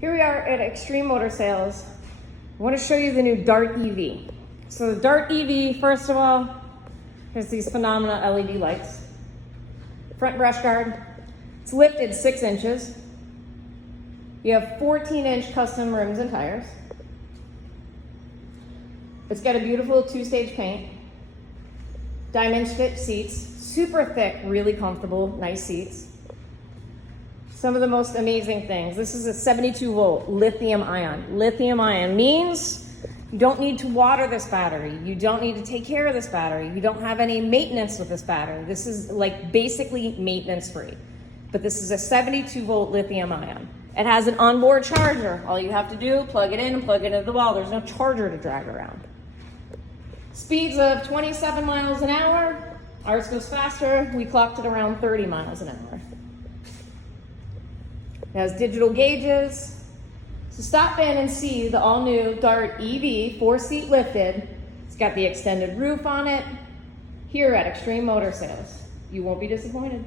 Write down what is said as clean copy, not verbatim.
Here we are at Extreme Motor Sales. I want to show you the new Dart EV. So the Dart EV, first of all, has these phenomenal LED lights. Front brush guard. It's lifted 6 inches. You have 14-inch custom rims and tires. It's got a beautiful 2-stage paint. Diamond fit seats, super thick, really comfortable, nice seats. Some of the most amazing things. This is a 72-volt lithium ion. Lithium ion means you don't need to water this battery. You don't need to take care of this battery. You don't have any maintenance with this battery. This is like basically maintenance free. But this is a 72-volt lithium ion. It has an onboard charger. All you have to do, plug it in and plug it into the wall. There's no charger to drag around. Speeds of 27 miles an hour. Ours goes faster. We clocked it around 30 miles an hour. It has digital gauges. So stop in and see the all-new Dart EV 4-seat lifted. It's got the extended roof on it here at Extreme Motor Sales. You won't be disappointed.